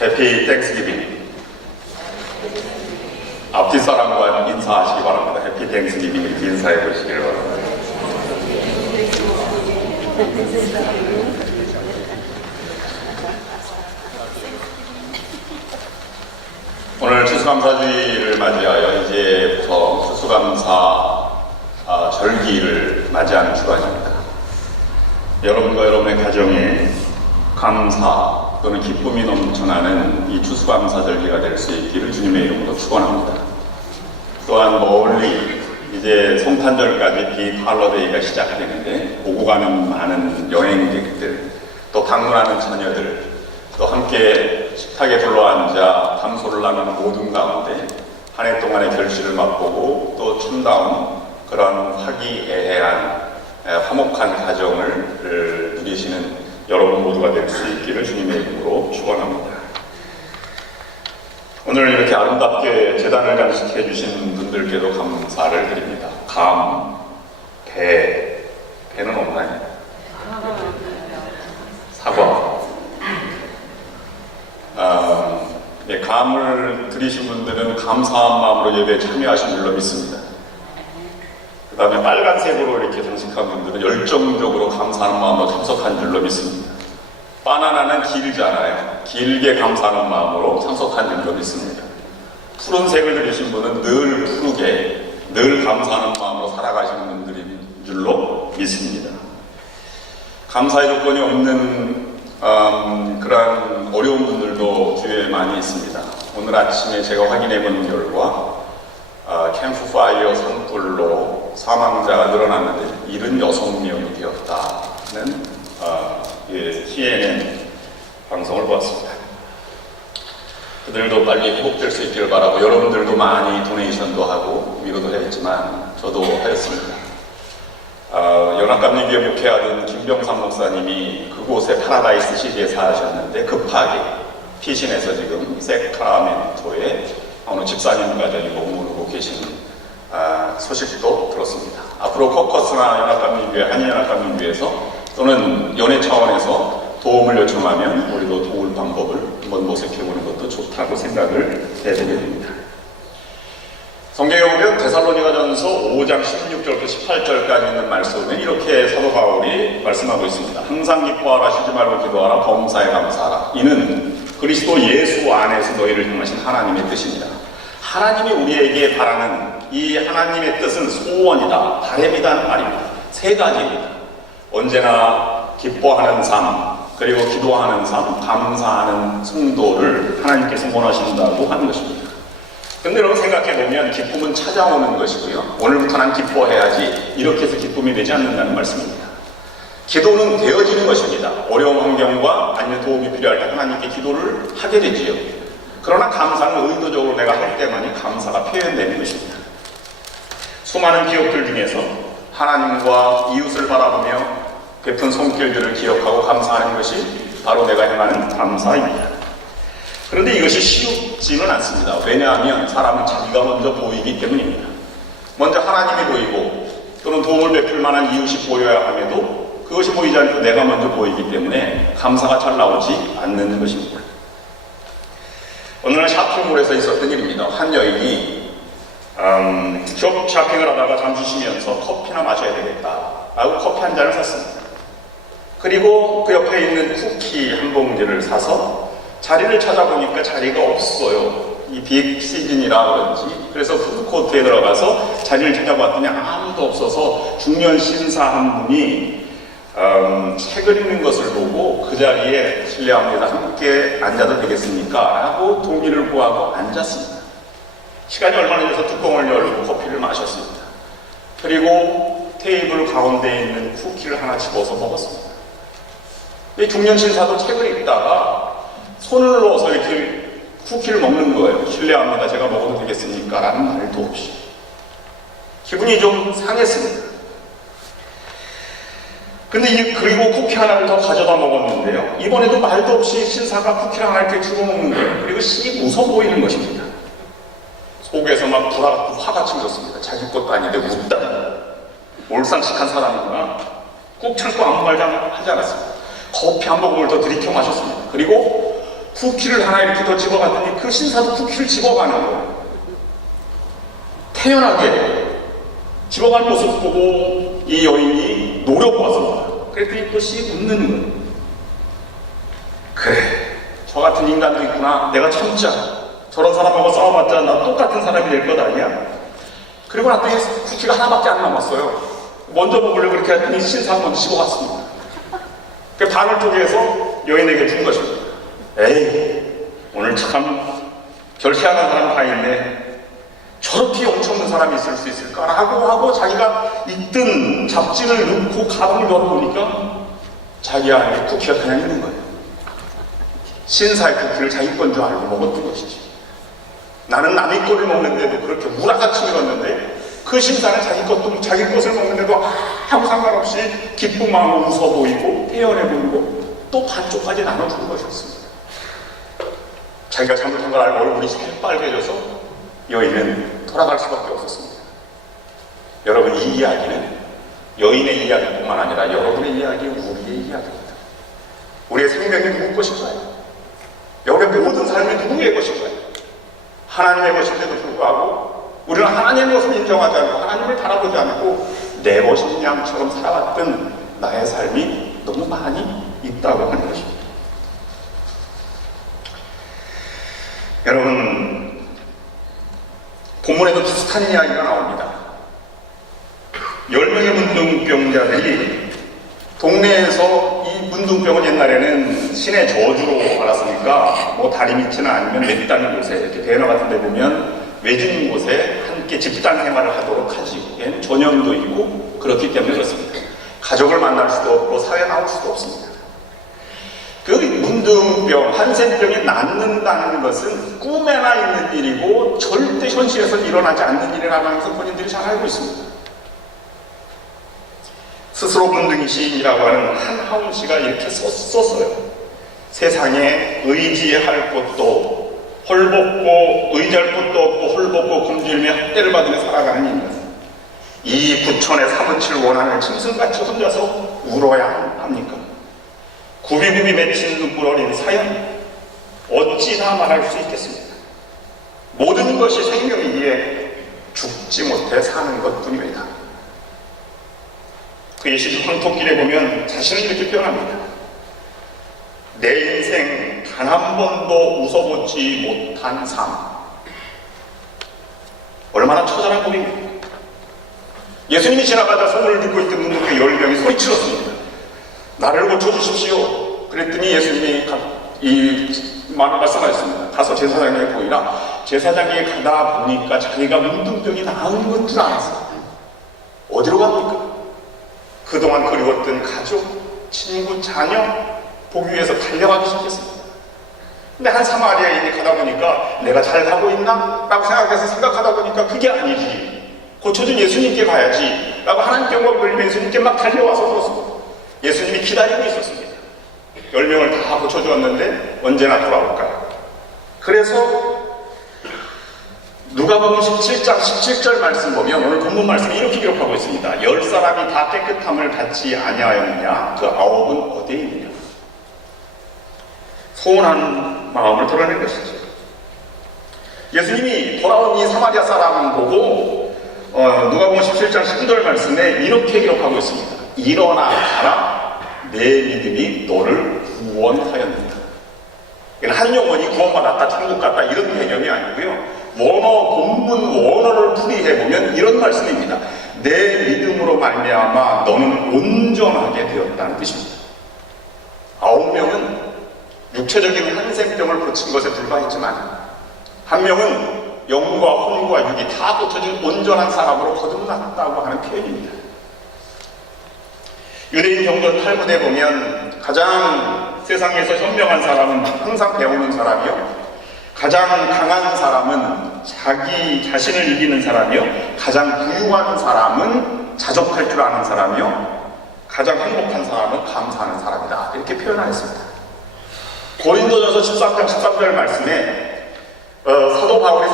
해피 땡스기빙. 앞뒤 사람과 인사하시기 바랍니다. 해피 땡스기빙 이렇게 인사해 보시길 바랍니다. 오늘 추수감사주의를 맞이하여 이제부터 추수감사 절기를 맞이하는 주간입니다. 여러분과 여러분의 가정에 감사 또는 기쁨이 넘쳐나는 이 추수감사 절기가 될 수 있기를 주님의 이름으로 축원합니다. 또한 멀리 이제 성탄절까지 빅 할러데이가 시작되는데 오고 가는 많은 여행객들, 또 방문하는 자녀들, 또 함께 식탁에 둘러앉아 담소를 나누는 모든 가운데 한 해 동안의 결실을 맛보고 또 참다운 그런 화기애애한 화목한 가정을 누리시는 여러분 모두가 될 수 있기를 주님의 이름으로 축원합니다. 오늘 이렇게 아름답게 제단을 간직해 주신 분들께도 감사를 드립니다. 배는 없나요? 사과. 네, 감을 드리신 분들은 감사한 마음으로 예배에 참여하신 줄로 믿습니다. 그 다음에 빨간색으로 이렇게 장식한 분들은 열정적으로 감사하는 마음으로 참석한 줄로 믿습니다. 바나나는 길잖아요. 길게 감사하는 마음으로 참석한 줄로 믿습니다. 푸른색을 드리신 분은 늘 푸르게, 늘 감사하는 마음으로 살아가시는 분들인 줄로 믿습니다. 감사의 조건이 없는 그런 어려운 분들도 주위에 많이 있습니다. 오늘 아침에 제가 확인해 본 결과 캠프파이어 산불로 사망자가 늘어났는데 76명이 되었다는 CNN 방송을 보았습니다. 그들도 빨리 회복될 수 있기를 바라고 여러분들도 많이 도네이션도 하고 위로도 했지만 저도 하였습니다. 연합감리교회 목회하던 김병삼 목사님이 그곳에 파라다이스 시티에 사셨는데 급하게 피신해서 지금 세크라멘토에 어느 집사님 가정이 머무르고 계신 소식도 들었습니다. 앞으로 코커스나 연합감리교회, 한인연합감리교회에서 또는 연회 차원에서 도움을 요청하면 우리도 도울 방법을 한번 모색해보는 것도 좋다고 생각을 해보게 됩니다. 성경에 보면 데살로니가전서 5장 16절부터 18절까지 있는 말씀에 이렇게 사도 바울이 말씀하고 있습니다. 항상 기뻐하라, 쉬지 말고 기도하라, 범사에 감사하라. 이는 그리스도 예수 안에서 너희를 향하신 하나님의 뜻입니다. 하나님이 우리에게 바라는 이 하나님의 뜻은 소원이다, 바람이다는 말입니다. 세 가지입니다. 언제나 기뻐하는 삶, 그리고 기도하는 삶, 감사하는 성도를 하나님께서 원하신다고 하는 것입니다. 근데 여러분 생각해보면 기쁨은 찾아오는 것이고요. 오늘부터 난 기뻐해야지 이렇게 해서 기쁨이 되지 않는다는 말씀입니다. 기도는 되어지는 것입니다. 어려운 환경과 아니면 도움이 필요할 때 하나님께 기도를 하게 되지요. 그러나 감사는 의도적으로 내가 할 때만이 감사가 표현되는 것입니다. 수많은 기억들 중에서 하나님과 이웃을 바라보며 베푼 손길들을 기억하고 감사하는 것이 바로 내가 행하는 감사입니다. 그런데 이것이 쉽지는 않습니다. 왜냐하면 사람은 자기가 먼저 보이기 때문입니다. 먼저 하나님이 보이고 또는 도움을 베풀 만한 이웃이 보여야 함에도 그것이 보이지 않고 내가 먼저 보이기 때문에 감사가 잘 나오지 않는 것입니다. 어느 날 쇼핑몰에서 있었던 일입니다. 한 여인이 쇼핑을 하다가 잠시 쉬면서 커피나 마셔야 되겠다 라고 커피 한 잔을 샀습니다. 그리고 그 옆에 있는 쿠키 한 봉지를 사서 자리를 찾아보니까 자리가 없어요. 이 빅 시즌이라 그런지. 그래서 푸드코트에 들어가서 자리를 찾아봤더니 아무도 없어서 중년 신사 한 분이 책을 읽는 것을 보고 그 자리에 실례합니다, 함께 앉아도 되겠습니까? 라고 동의를 구하고 앉았습니다. 시간이 얼마나 돼서 뚜껑을 열고 커피를 마셨습니다. 그리고 테이블 가운데 있는 쿠키를 하나 집어서 먹었습니다. 이 중년 신사도 책을 읽다가 손을 넣어서 이렇게 쿠키를 먹는 거예요. 실례합니다, 제가 먹어도 되겠습니까? 라는 말도 없이. 기분이 좀 상했습니다. 근데 그리고 쿠키 하나를 더 가져다 먹었는데요. 이번에도 말도 없이 신사가 쿠키를 하나 이렇게 주워 먹는 거예요. 그리고 씩 웃어 보이는 것입니다. 속에서 막 화가 치밀었습니다. 자기 것도 아닌데 웃다. 몰상식한 사람이구나. 꾹 참고 아무 말도 하지 않았습니다. 커피 한 모금을 더 들이켜 마셨습니다. 그리고 쿠키를 하나 이렇게 더 집어갔더니 그 신사도 쿠키를 집어가는 거예요. 태연하게 집어가는 모습 보고 이 여인이 노려보아서 그랬더니 이것이 웃는 거예요. 그래, 저 같은 인간도 있구나. 내가 참자. 저런 사람하고 싸워봤자 나 똑같은 사람이 될 것 아니야. 그리고 나중에 쿠키가 하나밖에 안 남았어요. 먼저 먹으려고 그렇게 했더니 신사가 먼저 집어갔습니다. 그 반을 쪼개서 여인에게 준 것입니다. 에이, 오늘 참 별 희한한 사람 다 있네. 저렇게 엄청 없는 사람이 있을 수 있을까라고 하고 자기가 있던 잡지를 넣고 가방을 열어보니까 자기 안에 쿠키가 그냥 있는 거예요. 신사의 쿠키를 자기 건 줄 알고 먹었던 것이지. 나는 남의 거를 먹는데도 그렇게 우라같이 밀었는데 그 신사는 자기 것을 먹는데도 아무 상관없이 기쁜 마음으로 웃어 보이고 태연해 보이고 또 반쪽까지 나눠주는 것이었습니다. 자기가 잘못한 걸 알고 얼굴이 새빨개져서 여인은 돌아갈 수밖에 없었습니다. 여러분, 이 이야기는 여인의 이야기뿐만 아니라 여러분의 이야기, 우리의 이야기입니다. 우리의 생명이 누구 것인가요? 여러분의 모든 삶이 누구의 것인가요? 하나님의 것인데도 불구하고 우리는 하나님의 것을 인정하지 않고 하나님을 바라보지 않고 내 것인 양처럼 살아왔던 나의 삶이 너무 많이 있다고 하는 것입니다. 여러분, 본문에도 비슷한 이야기가 나옵니다. 10명의 문둥병자들이 동네에서 이 문둥병은 옛날에는 신의 저주로 알았으니까 뭐 다리 밑이나 아니면 외딴 곳에 이렇게 배너 같은 데 보면 외진 곳에 함께 집단 생활을 하도록 하지. 전염도 있고 그렇기 때문에 그렇습니다. 가족을 만날 수도 없고 사회에 나올 수도 없습니다. 그 문둥병, 한센병이 낫는다는 것은 꿈에나 있는 일이고 절대 현실에서 일어나지 않는 일이라는 것을 본인들이 잘 알고 있습니다. 스스로 문둥이 시인이라고 하는 한하운 씨가 이렇게 썼어요. 세상에 의지할 곳도 헐벗고 의지할 곳도 없고 헐벗고 굶주리며 학대를 받으며 살아가는 인간. 이 부천의 사무칠 원한을 짐승같이 혼자서 울어야 합니까? 굽이굽이 맺힌 눈물 어린 사연, 어찌 다 말할 수 있겠습니까? 모든 것이 생명이기에 죽지 못해 사는 것뿐입니다. 그 예시주 황토길에 보면 자신을 이렇게 표현합니다. 내 인생 단 한 번도 웃어보지 못한 삶. 얼마나 처절한 고백입니까? 예수님이 지나가다 소문을 듣고 있던 문둥병 10명이 소리치렀습니다. 나를 고쳐주십시오. 그랬더니 예수님이 말씀하셨습니다. 가서 제사장에게 보이라. 제사장에게 가다 보니까 자기가 문둥병이 나은 건 줄 알았어요. 어디로 갑니까? 그동안 그리웠던 가족, 친구, 자녀 보기 위해서 달려가기 시작했습니다. 근데 한 사마리아인이 가다 보니까 내가 잘 가고 있나? 라고 생각하다 보니까 그게 아니지. 고쳐준 예수님께 가야지. 라고 하나님께 영광을 돌리며 예수님께 막 달려와서 그렇습니다. 예수님이 기다리고 있었습니다. 10명을 다 고쳐주었는데 언제나 돌아올까요? 그래서 누가복음 17장 17절 말씀 보면 오늘 본문 말씀이 이렇게 기록하고 있습니다. 10사람이 다 깨끗함을 받지 아니하였느냐? 그 9은 어디에 있느냐? 소원한 마음을 드러낸 것이죠. 예수님이 돌아온 이 사마리아 사람 보고 누가복음 17장 19절 말씀에 이렇게 기록하고 있습니다. 일어나 가라, 내 믿음이 너를 구원하였느니라. 한 영혼이 구원받았다, 천국 갔다 이런 개념이 아니고요. 본문 원어를 풀이해보면 이런 말씀입니다. 내 믿음으로 말미암아 너는 온전하게 되었다는 뜻입니다. 9명은 육체적인 한센병을 고친 것에 불과했지만 한 명은 영과 혼과 육이 다 고쳐진 온전한 사람으로 거듭났다고 하는 표현입니다. 유대인 경전 탈무드에 보면 가장 세상에서 현명한 사람은 항상 배우는 사람이요, 가장 강한 사람은 자기 자신을 이기는 사람이요, 가장 부유한 사람은 자족할 줄 아는 사람이요, 가장 행복한 사람은 감사하는 사람이다. 이렇게 표현하였습니다. 고린도전서 13장 13절 말씀에 사도 바울이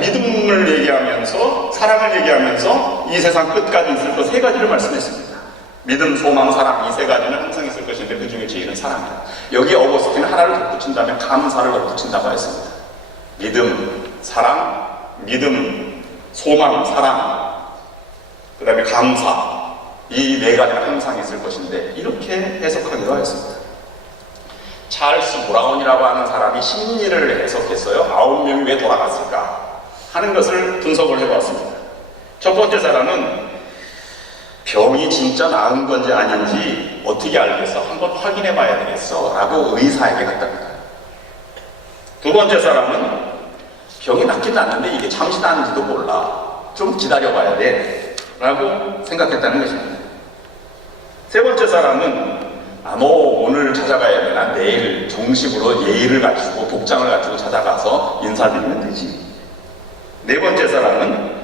믿음을 얘기하면서 사랑을 얘기하면서 이 세상 끝까지 있을 것 3가지를 말씀했습니다. 믿음, 소망, 사랑 이 세 가지는 항상 있을 것인데 그 중에 제일은 사랑이다. 여기 어거스틴은 하나를 덧붙인다면 감사를 덧붙인다고 했습니다. 믿음, 사랑, 믿음, 소망, 사랑, 그 다음에 감사 이 네 가지는 항상 있을 것인데 이렇게 해석하기로 하였습니다. 찰스 브라운이라고 하는 사람이 심리를 해석했어요. 9명이 왜 돌아갔을까 하는 것을 분석을 해봤습니다. 첫 번째 사람은 병이 진짜 나은 건지 아닌지 어떻게 알겠어? 한번 확인해 봐야 되겠어 라고 의사에게 갔답니다. 두 번째 사람은 병이 낫긴 낫는데 이게 잠시 나는지도 몰라. 좀 기다려 봐야 돼 라고 생각했다는 것입니다. 세 번째 사람은 뭐 오늘 찾아가야 되나 내일 정식으로 예의를 갖추고 복장을 갖추고 찾아가서 인사드리면 되지. 네 번째 사람은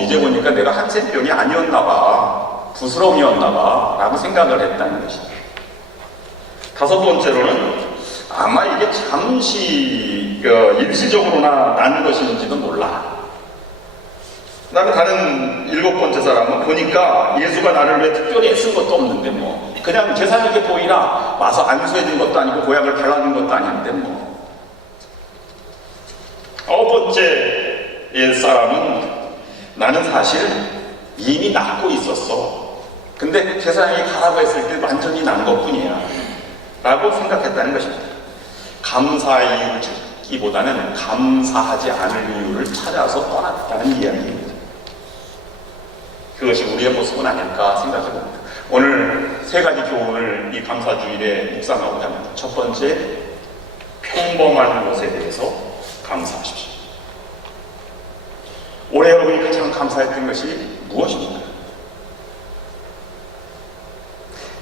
이제 보니까 내가 한센병이 아니었나 봐, 부스럼이었나 봐 라고 생각을 했다는 것입니다. 다섯 번째로는 아마 이게 잠시 일시적으로나 난 것인지도 몰라. 그 다음에 다른 일곱 번째 사람은 보니까 예수가 나를 왜 특별히 애쓴 것도 없는데 뭐 그냥 제사하게 보이라 와서 안수해준 것도 아니고 고약을 발라준 것도 아닌데 뭐. 아홉 번째 사람은 나는 사실 이미 낫고 있었어. 근데 제사장이 가라고 했을 때 완전히 난 것뿐이야 라고 생각했다는 것입니다. 감사의 이유를 찾기보다는 감사하지 않을 이유를 찾아서 떠났다는 이야기입니다. 그것이 우리의 모습은 아닐까 생각해 봅니다. 오늘 세 가지 교훈을 이 감사주일에 묵상하고자 합니다. 첫 번째, 평범한 것에 대해서 감사하십시오. 올해 여러분이 가장 감사했던 것이 무엇입니까?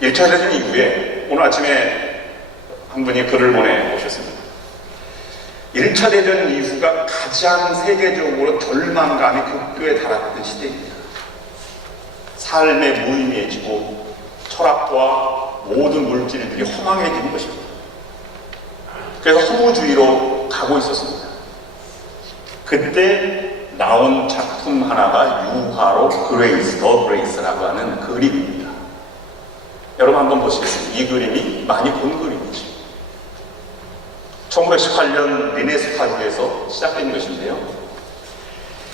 1차 대전 이후에 오늘 아침에 한 분이 글을 보내오셨습니다. 1차 대전 이후가 가장 세계적으로 절망감이 극도에 달았던 시대입니다. 삶의 무의미해지고 철학과 모든 물질들이 허망해지는 것입니다. 그래서 허무주의로 가고 있었습니다. 그때 나온 작품 하나가 유화로 그레이스, 더 그레이스라고 하는 그림입니다. 여러분 한번 보시겠습니다. 이 그림이 많이 본 그림이죠. 1918년 미네소타주에서 시작된 것인데요.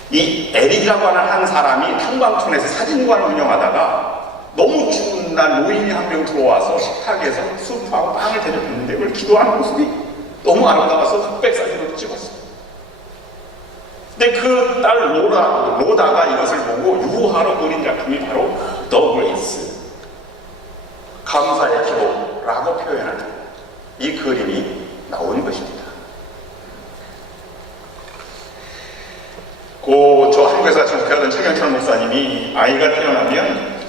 이 에릭이라고 하는 한 사람이 탄광촌에서 사진관을 운영하다가 너무 추운 날 노인이 한 명 들어와서 식탁에서 수프하고 빵을 대접했는데 그걸 기도하는 모습이 너무 아름다워서 흑백 사진으로 찍었어요. 근데 그 딸 로다가 이것을 보고 유화로 그린 작품이 바로 더 그레이스, 감사의 기도라고 표현하는 이 그림이 나온 것입니다. 저 한국에서 같이 목회하던 최경철 목사님이 아이가 태어나면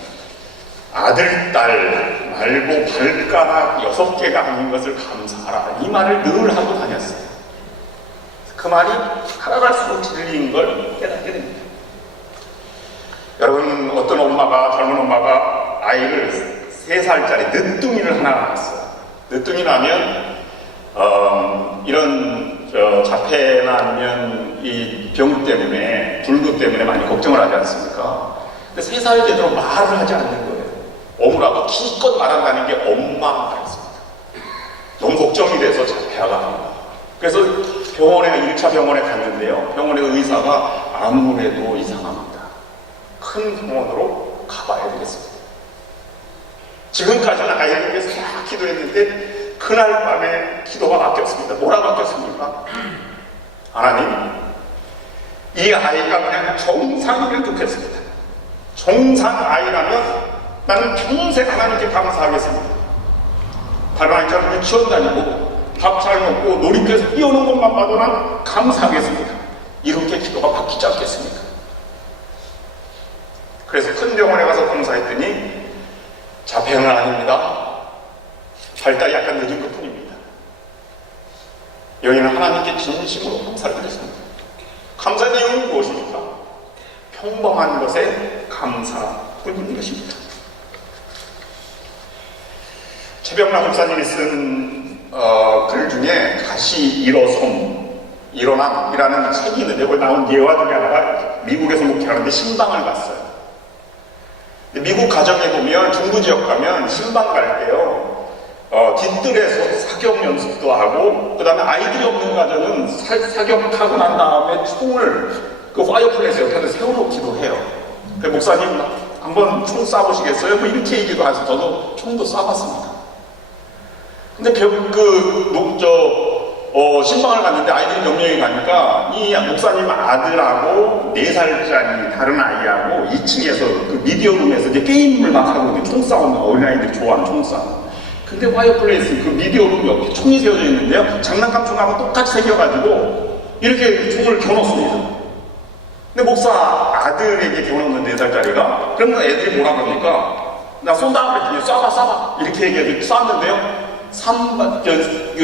아들, 딸 말고 발가락 6개가 아닌 것을 감사하라 이 말을 늘 하고 다녔어요. 그 말이 살아갈수록 진리인 걸 깨닫게 됩니다. 여러분 어떤 엄마가 젊은 엄마가 아이를 3살짜리 늦둥이를 하나 낳았어요. 늦둥이 나면 이런 자폐나 아니면 이 병 때문에 불구 때문에 많이 걱정을 하지 않습니까? 근데 3살 되도록 말을 하지 않는 거예요. 오므라고 기껏 말한다는 게 엄마 말이었습니다. 너무 걱정이 돼서 자폐아가 합니다. 그래서 1차 병원에 갔는데요. 병원의 의사가 아무래도 이상합니다. 큰 병원으로 가봐야 되겠습니다. 지금까지는 아이를 위해서 막 기도했는데 그날 밤에 기도가 바뀌었습니다. 뭐라 바뀌었습니까? 하나님, 이 아이가 그냥 정상이면 좋겠습니다. 정상 아이라면 나는 평생 하나님께 감사하겠습니다. 다른 아이처럼 유치원 다니고 밥 잘 먹고 놀이터에서 뛰어오는 것만 봐도 난 감사하겠습니다. 이렇게 기도가 바뀌지 않겠습니까? 그래서 큰 병원에 가서 검사했더니 자폐는 아닙니다. 발달이 약간 늦은 것 뿐입니다. 여기는 하나님께 진심으로 감사를 드렸습니다. 감사의 내용은 무엇입니까? 평범한 것에 감사뿐인 것입니다. 최병락 목사님이 쓴 글 중에 다시 일어남이라는 책이 있는데 거기 나온 예화 중에 하나가 미국에서 목회하는데 신방을 갔어요. 미국 가정에 보면 중부 지역 가면 신방 갈 때요, 뒷뜰에서 사격 연습도 하고, 그 다음에 아이들이 없는 가정은 사격하고 난 다음에 총을 그 파이어플레이스 옆에 세워놓기도 해요. 그 목사님 한번 총 쏴보시겠어요? 뭐 이렇게 얘기도 해서 저도 총도 쏴봤습니다. 근데 신방을 갔는데 아이들이 몇 명이 가니까 이 목사님 아들하고 4살짜리 다른 아이하고 2층에서 그 미디어룸에서 이제 게임을 막 하고 총 싸우는 어린아이들이 좋아하는 총싸움. 근데 파이어플레이스 그 미디어룸 옆에 총이 세워져 있는데요, 장난감 총하고 똑같이 생겨가지고 이렇게 총을 겨눴습니다. 근데 목사 아들에게 겨눴는 4살짜리가, 그러면 애들이 뭐라 그러니까 나 쏜다 그랬더니 쏴봐 이렇게 얘기해서 쐈는데요,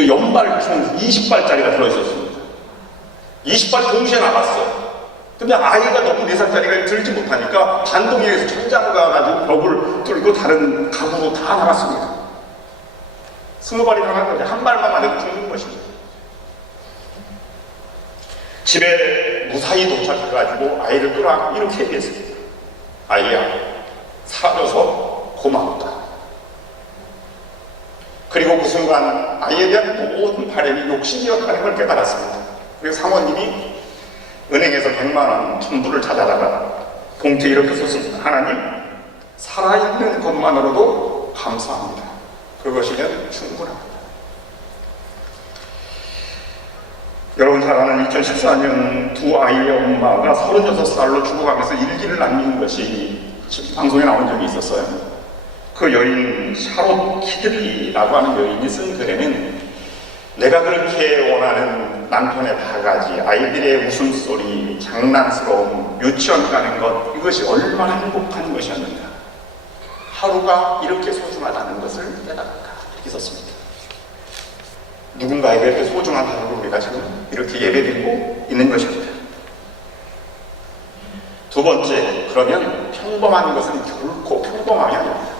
연발총 20발짜리가 들어있었습니다. 20발이 동시에 나갔어요. 근데 아이가 너무 4살짜리가 들지 못하니까 반동에서 천장을 가가지고 벽을 뚫고 다른 가구로 다 나갔습니다. 20발이 나갔는데 한 발만 맞아도 죽는 것입니다. 집에 무사히 도착해가지고 아이를 끌어안고 이렇게 얘기했습니다. 아이야, 살아줘서 고맙다. 그리고 그 순간 아이에 대한 모든 바람이 욕심이었다는 걸 깨달았습니다. 그리고 사모님이 은행에서 100만 원 천부를 찾아다가 봉투에 이렇게 썼습니다. 하나님, 살아있는 것만으로도 감사합니다. 그것이면 충분합니다. 여러분 잘 아는 2014년 두 아이의 엄마가 36살로 죽어가면서 일기를 남긴 것이 방송에 나온 적이 있었어요. 그 여인 샤롯 키들리라고 하는 여인이 쓴 글에는 내가 그렇게 원하는 남편의 바가지, 아이들의 웃음소리, 장난스러움, 유치원 가는 것, 이것이 얼마나 행복한 것이었는가. 하루가 이렇게 소중하다는 것을 깨달았다. 이렇게 썼습니다. 누군가에게 이렇게 소중한 하루를 우리가 지금 이렇게 예배드리고 있는 것입니다. 두 번째, 그러면 평범한 것은 결코 평범함이 아닙니다.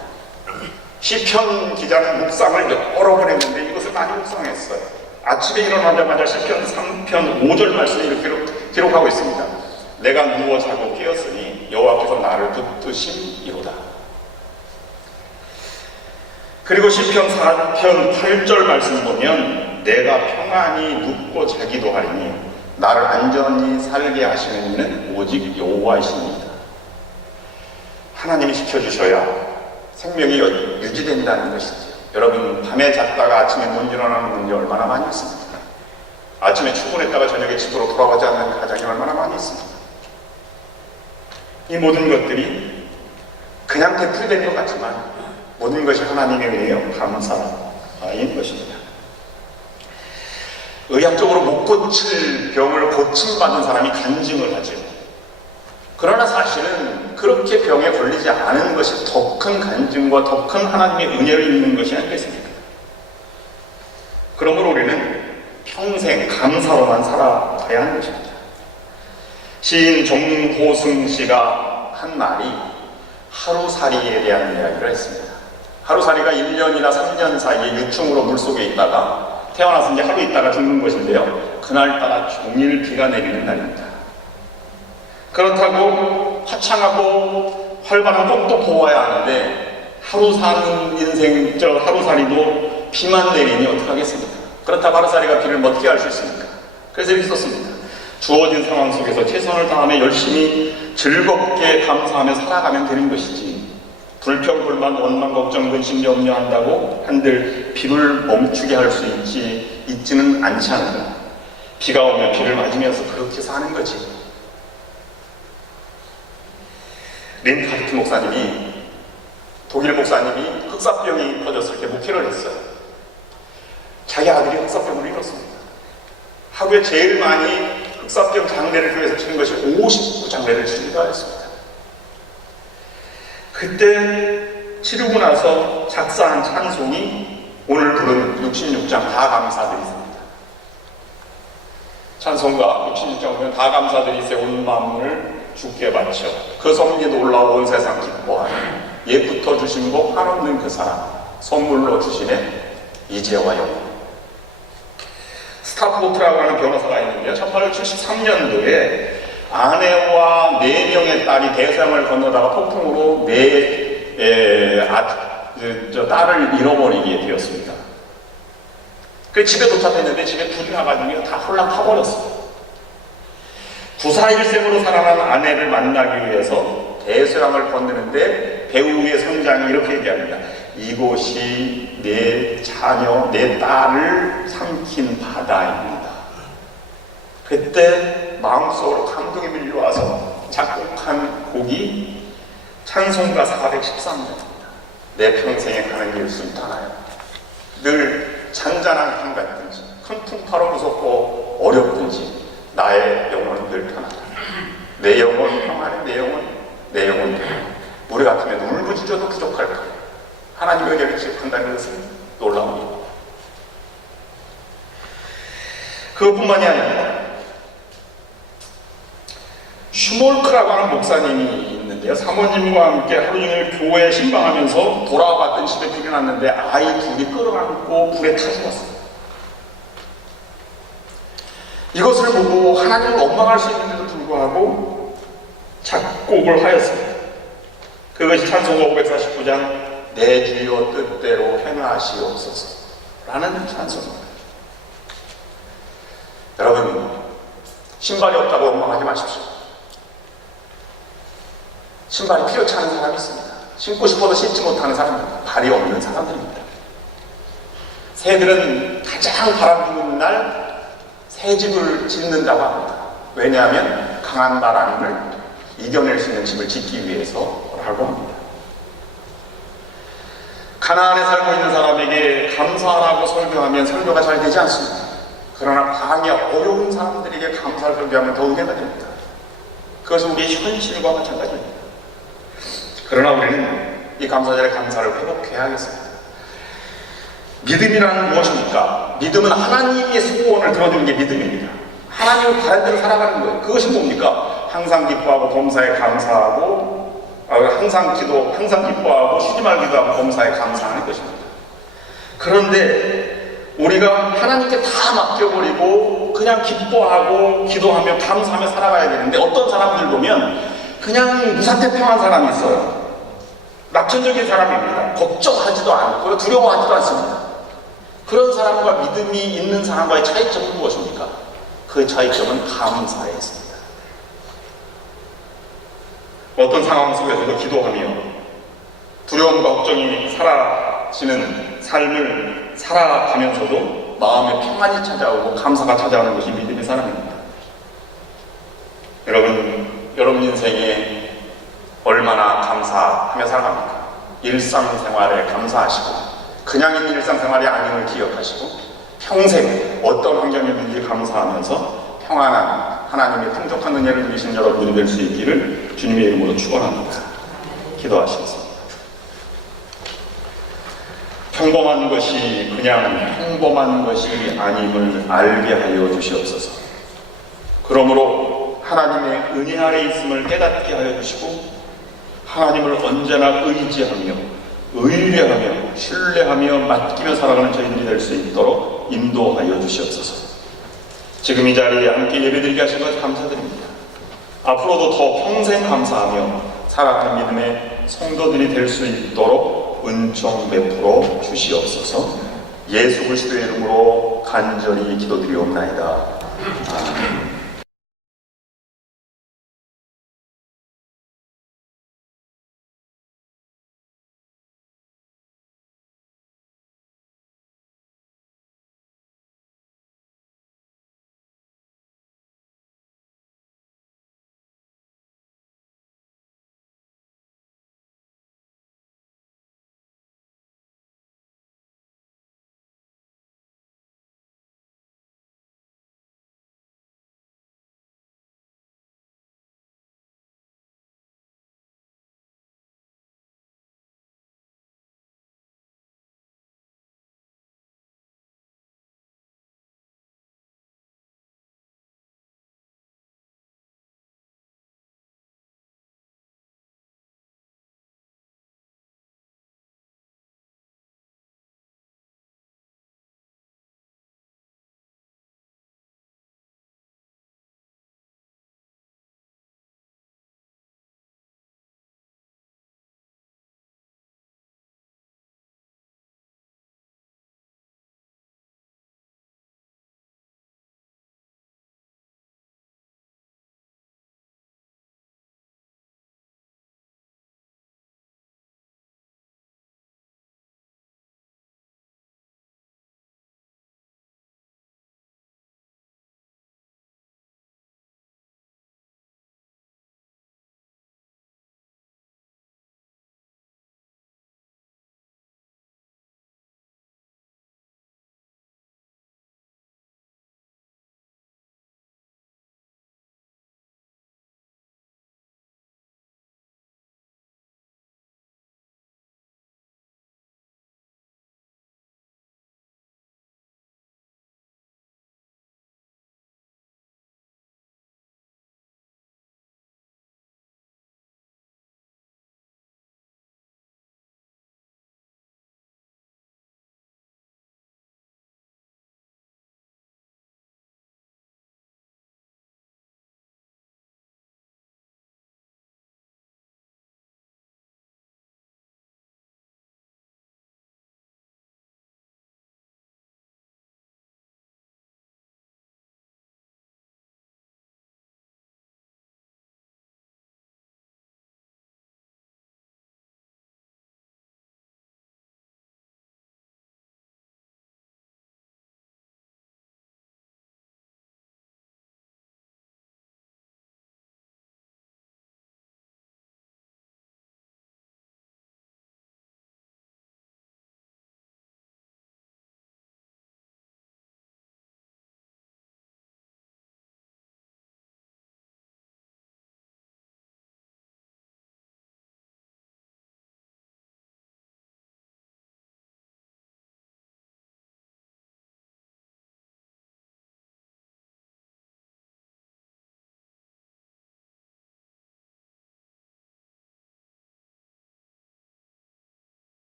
시편 기자는 묵상을 여러 번 했는데 이것을 많이 묵상했어요. 아침에 일어나자마자 시편 3편 5절 말씀을 이렇게 기록하고 있습니다. 내가 누워 자고 깨었으니 여호와께서 나를 붙드심이로다. 그리고 시편 4편 8절 말씀 보면 내가 평안히 눕고 자기도 하리니 나를 안전히 살게 하시는 이는 오직 여호와이십니다. 하나님이 지켜주셔야 생명이 유지된다는 것이죠. 여러분, 밤에 잤다가 아침에 못 일어나는 분이 얼마나 많이 있습니까? 아침에 출근했다가 저녁에 집으로 돌아가지 않는 가정이 얼마나 많이 있습니까? 이 모든 것들이 그냥 되풀이된 것 같지만 모든 것이 하나님에 의해 감사인 것입니다. 의학적으로 못 고칠 병을 고침받은 사람이 간증을 하죠. 그러나 사실은 그렇게 병에 걸리지 않은 것이 더 큰 간증과 더 큰 하나님의 은혜를 입는 것이 아니겠습니까? 그러므로 우리는 평생 감사로만 살아가야 하는 것입니다. 시인 정호승 씨가 한 말이 하루살이에 대한 이야기를 했습니다. 하루살이가 1년이나 3년 사이에 유충으로 물속에 있다가 태어나서 이제 하루 있다가 죽는 것인데요, 그날따라 종일 비가 내리는 날입니다. 그렇다고 화창하고 활발한 꿈도 보아야 하는데 하루 사는 인생, 하루살이도 비만 내리니 어떡하겠습니까? 그렇다고 하루살이가 비를 먹게 할 수 있습니까? 그래서 이렇게 썼습니다. 주어진 상황 속에서 최선을 다하며 열심히 즐겁게 감사하며 살아가면 되는 것이지, 불평, 불만, 원망, 걱정, 근심, 염려한다고 한들 비를 멈추게 할 수 있지는 않지 않는다. 비가 오면 비를 맞으면서 그렇게 사는 거지. 린카르트 목사님이, 독일 목사님이 흑사병이 터졌을 때 목회를 했어요. 자기 아들이 흑사병으로 잃었습니다. 하루에 제일 많이 흑사병 장례를 교회에서 치는 것이 59장례를 치기도 했습니다. 그때 치르고 나서 작사한 찬송이 오늘 부른 66장 다 감사드리십니다. 찬송가 66장 보면 다 감사드리세 온 마음을 주께 바쳐 그 섭리 놀라워 온 세상 기뻐하니 예부터 주신 복 한없는 그 사랑 선물로 주시네 이제와 영원. 스타포트라고 하는 변호사가 있는데요, 1873년도에 아내와 4명의 딸이 대서양을 건너다가 폭풍으로 딸을 잃어버리게 되었습니다. 그 집에 도착했는데 집에 불이 나가지고 다 홀랑 타버렸어요. 부사일생으로 살아난 아내를 만나기 위해서 대서양을 건너는데 배우의 선장이 이렇게 얘기합니다. 이곳이 내 자녀, 내 딸을 삼킨 바다입니다. 그때 마음속으로 감동이 밀려와서 작곡한 곡이 찬송가 413번입니다. 내 평생에 가는 길 순탄하여 늘 잔잔한 강 같든지 큰 풍파로 무섭고 어렵든지 나의 영혼은 늘 편하다. 내 영혼 평안해. 내 영혼 평안해. 우리 같으면 울부짖어도 부족할 거예요. 하나님의 은혜를 기억한다는 것은 놀라운 일입니다. 그것뿐만이 아닙니다. 슈몰크라고 하는 목사님이 있는데요. 사모님과 함께 하루 종일 교회 신방하면서 돌아왔던 집에 불이 났는데 아이 둘이 끌어안고 불에 타 죽었어요. 이것을 보고 하나님을 원망할 수 있는데도 불구하고 작곡을 하였습니다. 그것이 찬송가 549장 내 주여 뜻대로 행하시옵소서 라는 찬송입니다. 여러분, 신발이 없다고 원망하지 마십시오. 신발이 필요치 않은 사람이 있습니다. 신고 싶어도 신지 못하는 사람입니다. 발이 없는 사람들입니다. 새들은 가장 바람 부는 날 새 집을 짓는다고 합니다. 왜냐하면 강한 바람을 이겨낼 수 있는 집을 짓기 위해서라고 합니다. 가나안에 살고 있는 사람에게 감사하라고 설교하면 설교가 잘 되지 않습니다. 그러나 광야 어려운 사람들에게 감사를 설교하면 더 은혜가 됩니다. 그것은 우리의 현실과 마찬가지입니다. 그러나 우리는 이 감사절의 감사를 회복해야 하겠습니다. 믿음이란 무엇입니까? 믿음은 하나님의 소원을 들어주는 게 믿음입니다. 하나님을 바른 대로 살아가는 거예요. 그것이 뭡니까? 항상 기뻐하고 범사에 감사하고, 항상 기뻐하고 쉬지말 기도하고 범사에 감사하는 것입니다. 그런데 우리가 하나님께 다 맡겨버리고 그냥 기뻐하고 기도하며 감사하며 살아가야 되는데 어떤 사람들 보면 그냥 무사태평한 사람이 있어요. 낙천적인 사람입니다. 걱정하지도 않고요. 두려워하지도 않습니다. 그런 사람과 믿음이 있는 사람과의 차이점은 무엇입니까? 그 차이점은 감사에 있습니다. 어떤 상황 속에서도 기도하며 두려움과 걱정이 사라지는 삶을 살아가면서도 마음의 평안이 찾아오고 감사가 찾아오는 것이 믿음의 사람입니다. 여러분 인생에 얼마나 감사하며 살아갑니까? 일상생활에 감사하시고 그냥 있는 일상생활이 아님을 기억하시고 평생 어떤 환경이든지 감사하면서 평안한 하나님의 풍족한 은혜를 누리신 여러분들이 될 수 있기를 주님의 이름으로 축원합니다. 기도하시겠습니다. 평범한 것이 그냥 평범한 것이 아님을 알게 하여 주시옵소서. 그러므로 하나님의 은혜 아래 있음을 깨닫게 하여 주시고 하나님을 언제나 의지하며 의뢰하며 신뢰하며 맡기며 살아가는 저희들이 될 수 있도록 인도하여 주시옵소서. 지금 이 자리에 함께 예배드리게 하신 것 감사드립니다. 앞으로도 더 평생 감사하며 살아가는 믿음의 성도들이 될 수 있도록 은총 베풀어 주시옵소서. 예수 그리스도의 이름으로 간절히 기도드리옵나이다. 아멘.